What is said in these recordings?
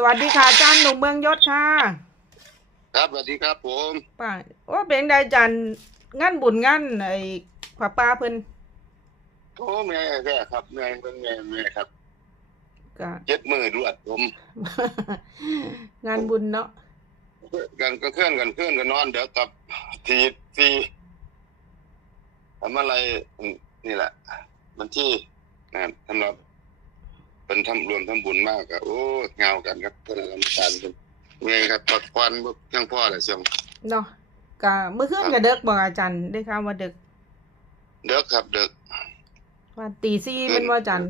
สวัสดีค่ะอาจารย์หนุ่มเมืองยศค่ะครับสวัสดีครับผมป้าว่าเป็นไดอาจารย์งานบุญงานไอ้ผ้าป่าเพิ่นโอ้แม่แม่ครับแม่เพิ่งแม่แม่ครับก็เจ็ดมือรวดผมงานบุญเนาะกันก็เคลื่อนกันเคลื่อนกันนอนเดี๋ยวกับทีทีทำอะไรนี่แหละ มันที่นะครับสำหรับ เป็นทำรวมทำบุญมากอะโอ้เงากันครับเพื่อนกรรมการเป็นเงยครับปักควันบ่เพียงพ่อแหละเสียงเนาะก็มื้อคืนก็เด็กบ่อาจารย์ได้ข่าวว่าเด็ก Hmm. เด็กครับเด็กว่าตีสี่เป็นว่าอาจารย์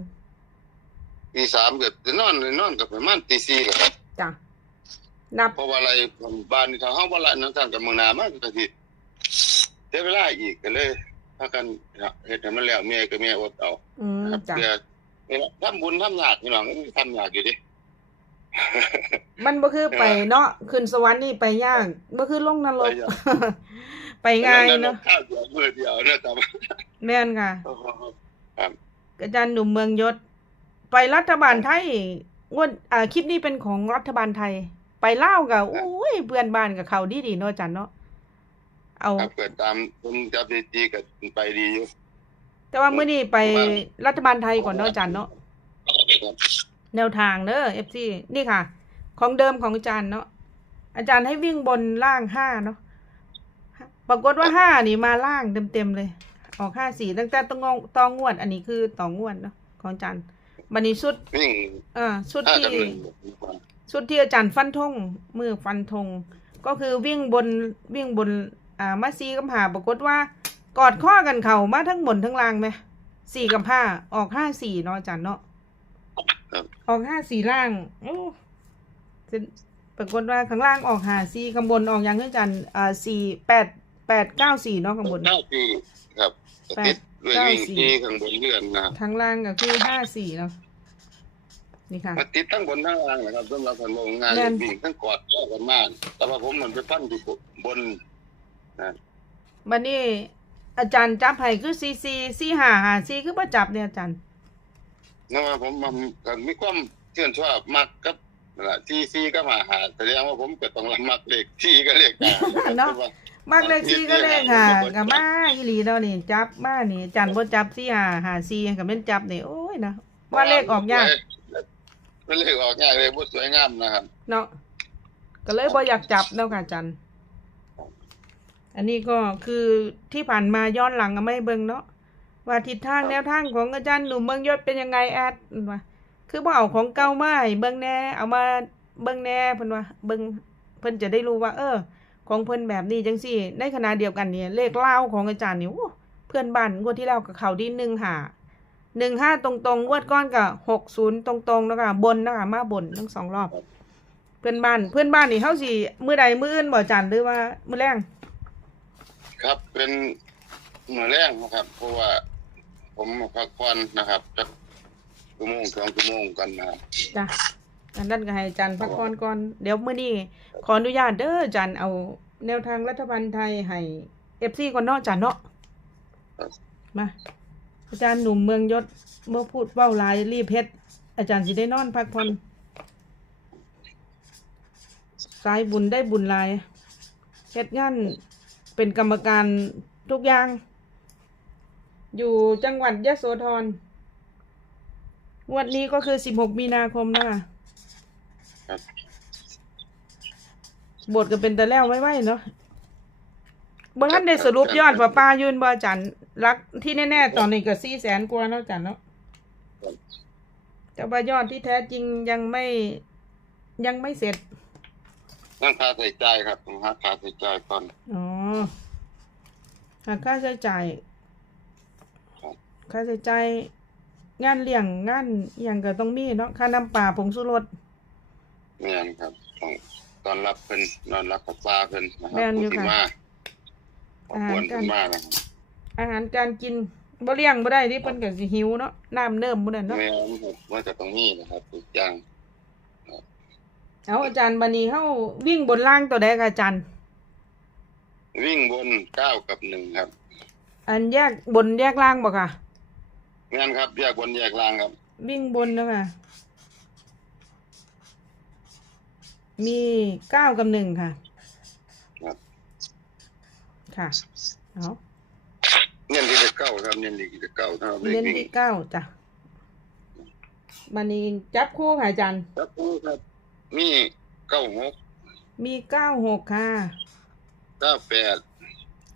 ตีสามเกิดนอนนอนกับประมาณตีสี่แหละครับจ้ะนับเพราะว่าอะไรบ้านนี่ทางห้องบ้านละนั่งทางกับเมืองนามากก็ทีเสียเวลาอีกก็เลยพากันเฮ็ดให้มันแล้วเมียก็เมียอดเอาอืมครับจ้ะเพื่อ นี่แหละทำบุญทำยากพี่น้องทำยากอยู่ดิ มันบ่คือไปเนาะขึ้นสวรรค์นี่ไปยากบ่คือลงนรก ไปยาก ไปง่ายเนาะข้าวเดียวมือเดียวเนี่ยแต่แม่นค่ะครับอาจารย์หนุ่มเมืองยศ ไปรัฐบาลไทยงวดอ่าคลิปนี้เป็นของรัฐบาลไทย ไปเล่าวกับโอ้ยเพื่อนบ้านกับเขาดีดีๆเนาะอาจารย์เนาะเอา ครับเกิดตามผมจับดีๆก็ไปดีอยู่ แต่ว่ามื้อนี้ไปว่ารัฐบาลไทยก่อนเนาะอาจารย์เนาะครับแนวทางเด้อ FC นี่ค่ะ ของเดิมของอาจารย์เนาะอาจารย์ให้วิ่งบนล่างห้าเนาะปรากฏว่าห้านี่มาล่างเต็มๆเลย ออกห้าสี่ตั้งแต่ต้องงตองงวด อันนี้คือต่องวดเนาะของอาจารย์บันนี้ชุดวิ่งอ่าชุดห้าที่กับหนึ่งชุดที่อาจารย์ฟันธงมือฟันธงก็คือวิ่งบนวิ่งบนอ่ามาซีกับหาปรากฏว่า กอดข้อกันเข่ามาทั้งบนทั้งล่างไหมสี่กับห้าออกห้าสี่เนาะอาจารย์เนาะครับ ออกห้าสี่ล่างโอ้เสร็จปรากฏว่าข้างล่างออกหาสี่ข้างบนออกอย่างเช่นกันอ่าสี่แปดแปดเก้าสี่เนาะข้างบน เก้าปีครับแปดติดด้วยเก้าวิ่งสี่ ที่ข้างบนเรือนนะข้างล่างก็คือห้าสี่เนาะนี่ค่ะ มาติดทั้งบนทั้งล่างนะครับสำหรับคนโรงงานแม่น วิ่งทั้งกอดก็กันมากแต่ว่าผมมันไปปั้นที่บนนะบันนี้ อาจารย์จับให้คือซีซีซีหาหาซีคือประจับเนี่ยอาจารย์นั่นว่าผมมันก็มีความเชื่อชอบมักกับนั่นล่ะที่ซีก็มาหาแสดงว่าผมก็ต้องรับมักเลขที่ก็เลขหเนาะมากเลขซีก็เลขหากับมาอีหลีเนาะนี่จับมานี่อาจารย์บ่จับซีหาหาซีกับเป็นจับนี่โอ้ยนะว่าเลขออกยากเป็นเลขออกยากเลยบ่สวยงามนะครับเนาะก็เลยบ่อยากจับเนาะค่ะอาจารย์ อันนี้ก็คือที่ผ่านมาย้อนหลังก็ไม่เบิ่งเนาะว่าทิศทางแนวทางของอาจารย์หนุ่มเมืองยศเป็นยังไงแอดว่าคือบ่เอาของเก่ามาให้เบิ่งแหน่เอามาเบิ่งแหน่เพิ่นว่าเบิ่งเพิ่นจะได้รู้ว่า เออ ของเพิ่นแบบนี้จังซี่ ในขณะเดียวกันเนี่ยเลขเล่าวของอาจารย์นี่โอ้เพื่อนบ้านงวดที่แล้วกับเขาดีหนึ่งหาหนึ่งห้าตรงๆงวดก้อนกับหกศูนย์ตรงๆนะคะบนนะคะมาบนทั้งสองรอบ เพื่อนบ้านเพื่อนบ้านนี่เขาสิมื้อใดมื้ออื่นบ่อาจารย์หรือว่ามื้อแรง ครับเป็นหน่วยแรงนะครับ เพราะว่าผมมาพักผ่อนนะครับจักชั่วโมงสองชั่วโมงกันนะครับจ้ะอันนั้นก็ให้อาจารย์พักผ่อนก่อนเดี๋ยวมื้อนี้ขออนุญาตเด้ออาจารย์เอาแนวทางรัฐบาลไทยให้ FC ก่อนเนาะอาจารย์เนาะมาอาจารย์หนุ่มเมืองยศเมื่อพูดเว้าหลายรีบเฮ็ดอาจารย์สิได้นอนพักผ่อนสายบุญได้บุญหลายเฮ็ดงาน เป็นกรรมการทุกอย่าง อยู่จังหวัดยะโสธรงวันนี้ก็คือ16มีนาคมนะคะครับบทก็เป็นแต่แล้วไว้ๆเนาะบ่ทันได้สรุปยอดว่าป้ายืนบ่อาจารย์รักที่แน่ๆตอนนี้ก็สี่แสนกว่าเนาะอาจารย์เนาะแต่ว่ายอดที่แท้จริงยังไม่ยังไม่เสร็จนั่งค่าใช้จ่ายครับต้องหาค่าใช้จ่ายก่อนอ๋อ หาค่าใช้จ่ายครับค่าใช้จ่ายงานเลี้ยงงานอหย่างก็ต้องมีเนาะค่าน้ำปลาผงชูรสแม่นครับต้องตอนรับเพิ่นนอนรับกับปลาเพิ่นนะครัแม่นอยู่ผู้ที่ค่ะ มาขอบควรอาหารการเพิ่นมานะครับอาหารการกินบ่เลี้ยงบ่ได้ที่เพิ่นก็สิหิวเนาะน้ำเนิ่มบ่นั่นเนาะแม่นครับว่าจะต้องมีนะครับทุกอย่างเอาอาจารย์บัดนี้เฮาวิ่งบนล่างตัวใดคะอาจารย์ วิ่งบนเก้ากับหนึ่งครับ อันแยกบนแยกล่างบ่ค่ะแม่นครับแยกบนแยกล่างครับ วิ่งบนเนาะค่ะ มีเก้ากับหนึ่งค่ะ ครับ ค่ะเอาเน้นที่เลขเก้าครับเน้นที่เลขเก้านะครับเลขเน้นวิ่งที่เก้าจ้ะมันนี้จับคู่ค่ะอาจารย์ครับครูครับ มีเก้าหกมีเก้าหกค่ะ เก้าแปด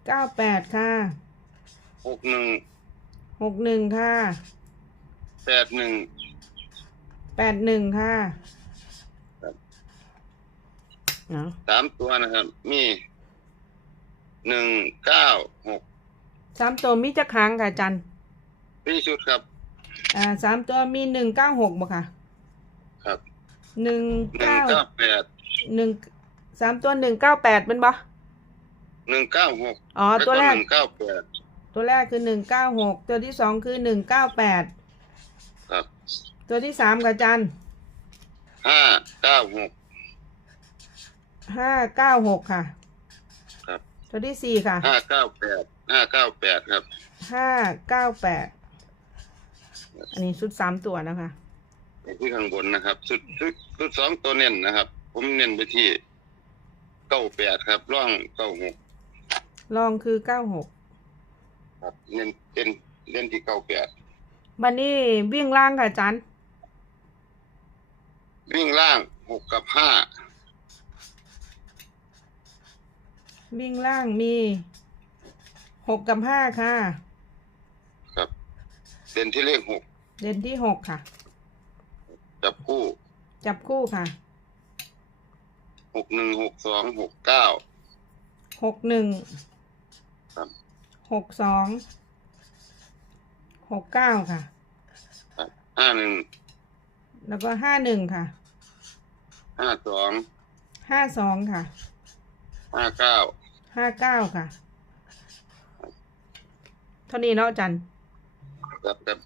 เก้าแปดค่ะหกหนึ่งหกหนึ่งค่ะแปดหนึ่งแปดหนึ่งค่ะครับเอาสามตัวนะครับ มีหนึ่งเก้าหกสามตัวมีจะค้างค่ะอาจารย์พี่ชุดครับ อ่าสามตัวมีหนึ่งเก้าหกบ่ค่ะ ครับหนึ่งหนึ่งเก้าเก้าแปดหนึ่งสามตัวหนึ่งเก้าแปดเป็นบ่ หนึ่งเก้าหกอ๋อตัวแรกหนึ่งเก้าแปดตัวแรกคือหนึ่งเก้าหกตัวที่สองคือหนึ่งเก้าแปดครับตัวที่สามค่ะอาจารย์ห้าเก้าหกห้าเก้าหกค่ะ ครับ ตัวที่สี่ค่ะห้าเก้าแปดห้าเก้าแปดครับห้าเก้าแปดอันนี้ชุดสามตัวนะคะที่ข้างบนนะครับสุดสุดสุดสองตัวเน้นนะครับ ผมเน้นไปที่เก้าแปดครับร่องเก้าหก ลองคือเก้าหกครับเน้นเน้นเน้นที่เก้าแปดบันนี้วิ่งล่างค่ะอาจารย์วิ่งล่างหกกับห้าวิ่งล่างมีหกกับห้าค่ะ ครับเด่นที่เลขหกเด่นที่หกค่ะ จับคู่จับคู่ค่ะหกหนึ่งหกสองหกเก้าหกหนึ่งครับ หกสองหกเก้าค่ะครับห้าหนึ่งแล้วก็ห้าหนึ่งค่ะห้าสองห้าสองค่ะห้าเก้าห้าเก้าค่ะ เท่านี้เนาะอาจันครับครับ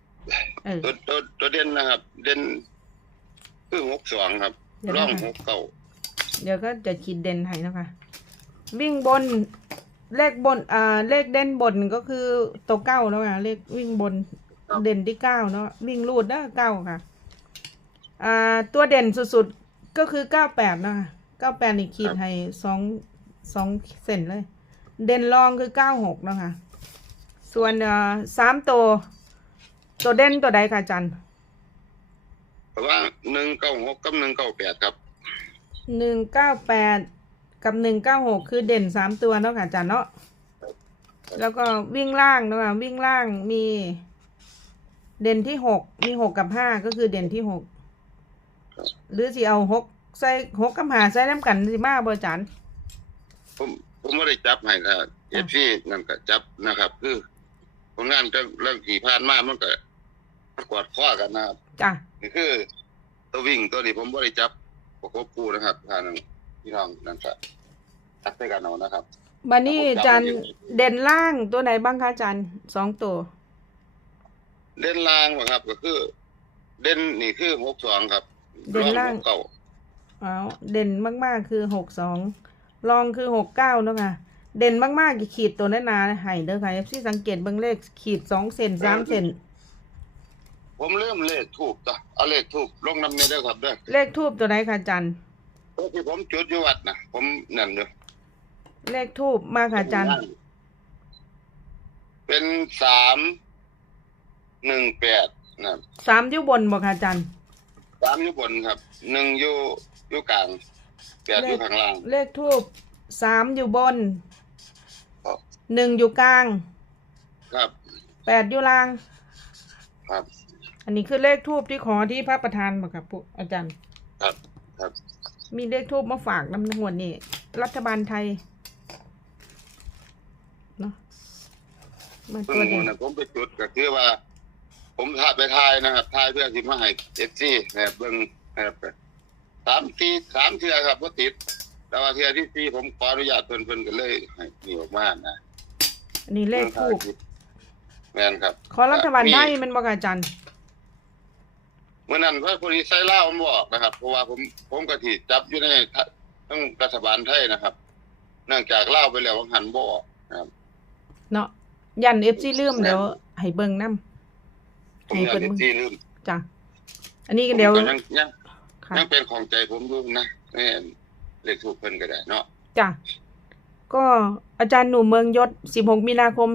เออ ตัวตัวตัวเด่นนะครับ เด่นคือหกสองครับเดี๋ยวร่องนะคะ หกเก้าเดี๋ยวก็จะขีดเด่นให้นะคะ วิ่งบน เลขบนอ่าเลขเด่นบนก็คือตัวเก้าแล้วค่ะเลขวิ่งบนเด่นที่เก้าเนาะวิ่งรูดนะเก้าค่ะ อ่า ตัวเด่นสุดๆก็คือเก้าแปดนะคะเก้าแปดนี่ขีดให้สองสองเซนเลย เด่นรองคือเก้าหกนะคะส่วนอ่าสามตัว ตัวเด่นตัวใดค่ะอาจันเพราะว่าหนึ่งเก้าหกกับหนึ่งเก้าแปดครับหนึ่งเก้าแปด กับหนึ่งเก้าหกคือเด่นสามตัวเนาะค่ะอาจารย์เนาะแล้วก็วิ่งล่างเนาะค่ะวิ่งล่างมี เด่นที่หกมีหกกับห้าก็คือเด่นที่หกหรือสิเอาหกใส่หกกับห้าใส่น้ำกันสิมาบ่อาจารย์ผมผมไม่ได้จับให้ครับเอฟซีนั่นก็จับนะครับ คือผลงานก็เรื่องขี่ผ่านมามันก็กอดข้อกันนะครับจ้ะนี่คือ ตัววิ่งตัวนี้ผมไม่ได้จับประกบคู่นะครับทางพี่น้องนั่นก็จับ ด้วยกันเอานะครับบันนี้อาจารย์เด่นล่างตัวไหนบ้างคะอาจารย์สองตัว เด่นล่างวะครับ ก็คือ เด่นนี่คือหกสองครับเด่นล่างองหกเก้าเอาเด่นมากๆคือหกสองรองคือหกเก้าเนาะค่ะเด่นมากๆกี่ขีดตัวนั้นนาให้เด้อค่ะที่สังเกตเบิ่งเลขขีดสองเซนสามเซนผมเริ่มเลขถูกจ้ะเอาเลขถูกลงน้ำนี้ได้อครับเด้อเลขทูบตัวไหนค่ะอาจันเพราะที่ผมจุดอยู่วัดนะผมนั่นเด้อ เลขทูบมาค่ะอาจันเป็นสามหนึ่งแปดนะครับสามอยู่บนบอกค่ะอาจันสามอยู่บนครับหนึ่งอยู่อยู่กลางแปดอยู่ข้างล่าง เลขทูบสามอยู่บนครับ หนึ่งอยู่กลางครับแปดอยู่ล่าง ครับ อันนี้คือเลขทูบที่ขอที่พระประธานบอกค่ะปุ๊อาจารย์ ครับ ครับ มีเลขทูบมาฝากน้ำหวดนี่ รัฐบาลไทยเนาะมาเพิ่ตัวงเด่นนะผมไปจุดก็คือว่า ผมถ่ายไปทายนะครับทายเพื่อที่มาให้เอฟซีนะครับเบิ่งนะครับสามทีสามเทือครับว่าติด แต่ว่าเทือที่สี่ผมขออนุญาตเพิ่นเพิ่นก็เลยให้มีออกมานะอันนี้เลขทูบแม่นครับขอรัฐบาลไทยมันบอกค่ะอาจารย์เมื่อนั้นพระพุทธไซเล่าผมบอกนะครับ เพราะว่าผมผมกะทิจับอยู่ใน ทั้งรัฐบาลไทยนะครับเนื่องจากเล่าไปแล้วว่าหันบออกนะครับเนาะยันเอฟซีลืมเดี๋ยวให้เบิ่งน้ำผมอยากเห็นที่ลืมจ้ะอันนี้ก็เดี๋ยวผมก็ยังยังค่ะยังเป็นของใจผมอยู่นะแม่นเลขทูปเพิ่นก็ได้เนาะจ้ะก็อาจารย์หนุ่มเมืองยศ 16 มีนาคม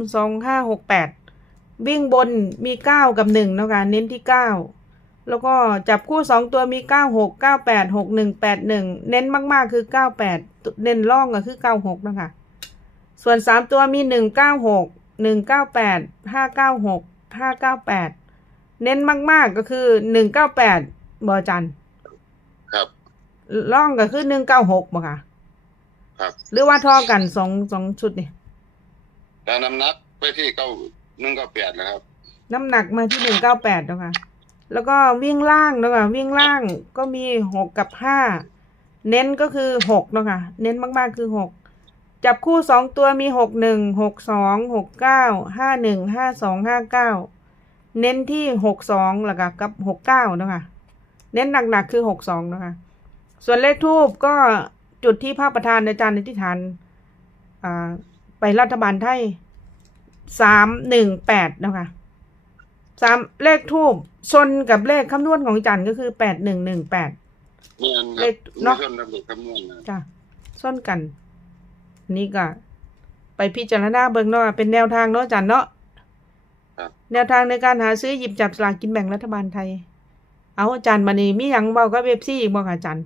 2568 วิ่งบนมี 9 กับ 1 เนาะค่ะเน้นที่ 9 แล้วก็จับคู่2ตัวมี96 98 61 81เน้นมากๆคือ98เน้นล่องก็คือ96เนาะคะส่วน3ตัวมี196 198 596 598เน้นมากๆก็คือ198บอจันครับล่องก็คือ196บ่ค่ะ ครับ หรือว่าท่อกันสองสองชุดนี่แล้วน้ำหนักไปที่เก้าหนึ่งเก้าแปดนะครับ น้ำหนักมาที่หนึ่งเก้าแปดแล้วค่ะ แล้วก็วิ่งล่างแล้วค่ะวิ่งล่างก็มีหกกับห้าเน้นก็คือหกนะคะเน้นมากๆคือหกจับคู่สองตัวมีหกหนึ่งหกสองหกเก้าห้าหนึ่งห้าสองห้าเก้าเน้นที่หกสองแล้วก็กับหกเก้านะค่ะเน้นหนักๆคือหกสองนะคะ ส่วนเลขทูบก็จุดที่พระประธานอาจารย์ในที่ฐานอ่าไปรัฐบาลไทยสามหนึ่งแปดนะคะ สามเลขทูบชนกับเลขคำนวณของอาจันก็คือแปดหนึ่งหนึ่งแปด เมียนคเลรัขบเนาะมีคนระบุคำนวณนะจ้ะส้นกัน นี่ก็ ไปพิจารณาเบิ่งเนาะเป็นแนวทางเนาะอาจันเนาะครับแนวทางในการหาซื้อหยิบจับสลากกินแบ่งรัฐบาลไทย เอาอาจารย์มานี่มีหยังเบากับเว็บซี่อีกบ่ค่ะอาจารย์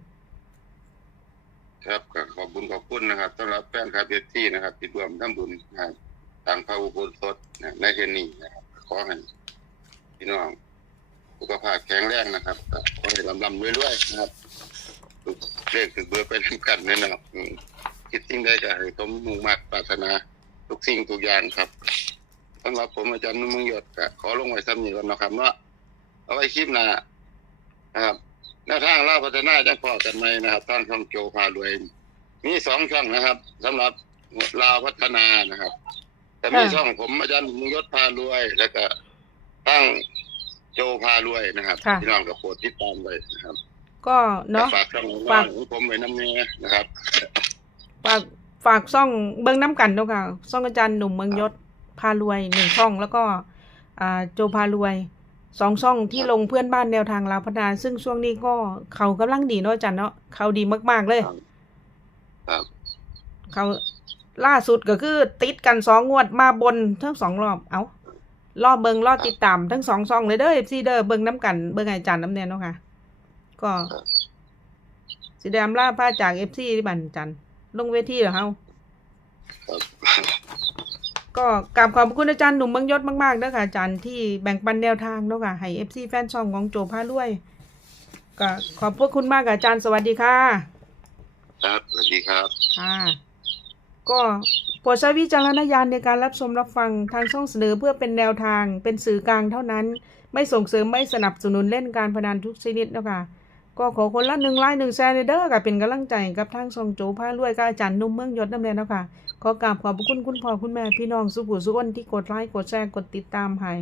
ครับก็ขอบคุณขอบคุณนะครับสำหรับแฟนคลับเอฟซีนะครับที่ร่วมทำบุญนะครับทางพระอุโบสถนะในเทนนี้นะครับขอให้ พี่น้องสุขภาพแข็งแรงนะครับก็ขอให้ลำลำรวยๆนะครับทุกเลขถึงเบอร์ไปทำกันเนี่ยนะครับอืมคิดสิ่งใดก็ให้สมมุ่งมั่นปรารถนาทุกสิ่งทุกอย่างครับสำหรับผมอาจารย์นุ่มเมืองหยดก็ขอลงไว้ซ้ำนี้ก่อนนะครับเนาะเอาไว้คลิปหน้านะครับแนวทางเล่าพัฒนาจะพอกันไหมนะครับท่านช่องโจพารวย มีสองช่องนะครับสำหรับลาวพัฒนานะครับแต่มีค่ะช่องผมอาจารย์มุงยศพารวย แล้วก็ตั้ง โจพารวยนะครับค่ะ พี่น้องกับโปรดติดตามไว้นะครับก็เนาะ ฝากช่องฝากของผมไว้น้ำเนี้ยนะครับฝากฝากซ่องเบิ้งน้ำกันเนาะค่ะซ่องอาจารย์หนุ่มเมืองยศพารวยหนึ่งช่อง แล้วก็อ่าโจพารวยสองช่องที่ลงเพื่อนบ้านแนวทางลาวพัฒนาซึ่งช่วงนี้ก็เขากำลังดีเนาะอาจารย์เนาะเขาดีมาก ๆ เลย ครับ เขาล่าสุดก็คือติดกันสองงวดมาบนทั้งสองรอบ เอา รอบเบิงรอบติดตามทั้งสองช่องเลยเด้อเอฟซีเด้อเบิงน้ำกันเบิงอาจารย์น้ำแนนเนาะค่ะ ก็สิแดมล่าผ้าจากเอฟซีที่บันจันทร์ลงเวทีเหรอเฮาครับก็กราบขอบคุณอาจารย์หนุ่มเมืองยศมากๆเด้อค่ะอาจารย์ที่แบ่งปันแนวทางเนาะค่ะให้เอฟซีแฟนช่องของโจพารวย ก็ขอบพระคุณมากค่ะอาจารย์สวัสดีค่ะ ครับสวัสดีครับ ค่ะ ก็โปรดใช้วิจารณญาณในการรับชมรับฟังทางช่องเสนอเพื่อเป็นแนวทางเป็นสื่อกลางเท่านั้น ไม่ส่งเสริมไม่สนับสนุนเล่นการพนันทุกชนิดนะคะก็ขอคนละหนึ่งไลน์หนึ่งแชร์เด้อกับเป็นกำลังใจกับทางทรงโจพารวยกับอาจารย์นุ่มเมืองยศน้ำแดงนะคะ ขอกราบขอบพระคุณคุณพ่อคุณแม่พี่น้องสุขุสุขนที่กดไลค์กดแชร์กดติดตามให้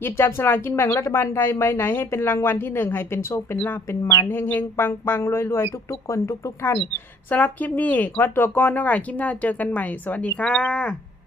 หยิบจับสลากกินแบ่งรัฐบาลไทยใบไหนให้เป็นรางวัลที่หนึ่งให้เป็นโชคเป็นลาภเป็นมันเฮงเฮงปังปังรวยรวยทุกๆคนทุกๆท่านสำหรับคลิปนี้ขอตัวก่อนนะคะคลิปหน้าเจอกันใหม่ สวัสดีค่ะ